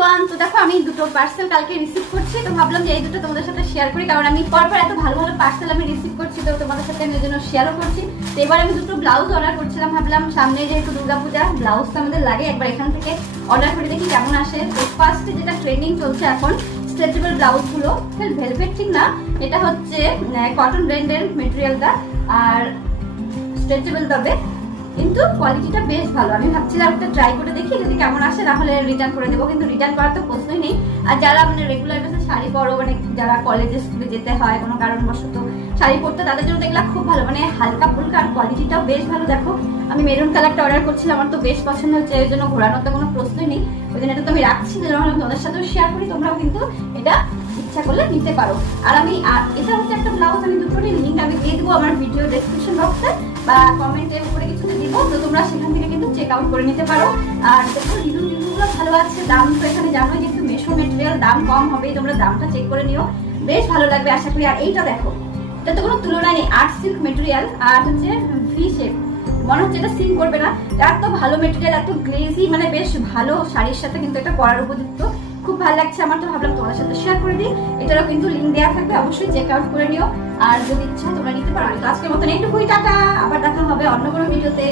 Everyone, তো দেখো আমি দুটো পার্সেল কালকে রিসিভ করছি, তো ভাবলাম যে এই দুটো তোমাদের সাথে শেয়ার করি, কারণ আমি পরপর এত ভালো ভালো পার্সেল আমি রিসিভ করছি, তো তোমাদের সাথে আমি এর জন্য শেয়ারও করছি। তো এবার আমি দুটো ব্লাউজ অর্ডার করছিলাম, ভাবলাম সামনে যেহেতু দুর্গাপূজা, ব্লাউজ তো আমাদের লাগে, একবার এখান থেকে অর্ডার করে দেখি কেমন আসে। তো ফার্স্টে যেটা ট্রেন্ডিং চলছে এখন স্ট্রেচেবল ব্লাউজগুলো, ভেলভেট ঠিক না, এটা হচ্ছে কটন ব্র্যান্ডের মেটেরিয়ালটা, আর স্ট্রেচেবল তবে কিন্তু কোয়ালিটিটা বেশ ভালো। আমি ভাবছিলাম একটা ট্রাই করে দেখি, যদি কেমন আসে না হলে রিটার্ন করে দেবো, কিন্তু রিটার্ন করার তো প্রশ্নই নেই। আর যারা মানে রেগুলার বেসে শাড়ি পরো, মানে যারা কলেজে স্কুলে যেতে হয় কোনো কারণবশত শাড়ি পরতে, তাদের জন্য দেখলাম খুব ভালো, মানে হালকা ফুলকা, আর কোয়ালিটিটাও বেশ ভালো। দেখো আমি মেরুন কালারটা অর্ডার করছিলাম, আমার তো বেশ পছন্দ হচ্ছে, এর জন্য ঘোরানোর তো কোনো প্রশ্নই নেই, ওই জন্য এটা তো আমি রাখছি, তোমাদের সাথেও শেয়ার করি, তোমরাও কিন্তু এটা ইচ্ছা করলে নিতে পারো। আর এটা হচ্ছে একটা ব্লাউজ, আমি দুটোরই লিঙ্ক আমি দিয়ে দেবো আমার ভিডিও ডেসক্রিপশন বক্সে বা কমেন্টের উপরে কিছুতে দিব, তো তোমরা সেখান থেকে কিন্তু চেক আউট করে নিতে পারো। আর দেখো রিভিউগুলো ভালো আছে, দাম তো এখানে জানোই যেহেতু মেশো মেটেরিয়াল দাম কম হবে, তোমরা দামটা চেক করে নিও, বেশ ভালো লাগবে আশা করি। আর এইটা দেখো, এটা তো কোনো তুলনা নেই, আর্ট সিল্ক মেটেরিয়াল, আর হচ্ছে ভি শেপ, মনে হচ্ছে এটা সিন করবে না, এত ভালো মেটেরিয়াল, এত গ্লেজি, মানে বেশ ভালো শাড়ির সাথে কিন্তু এটা পরার উপযুক্ত, খুব ভালো লাগছে আমার, তো ভাবলাম তোমাদের সাথে শেয়ার করে দিই। এটারও কিন্তু লিঙ্ক দেওয়া থাকবে, অবশ্যই চেক আউট করে নিও, আর যদি ইচ্ছা তোমরা নিতে পারো। তো আজকের মতন এইটুকুই, টাটা, আবার দেখা হবে অন্য কোনো ভিডিওতে।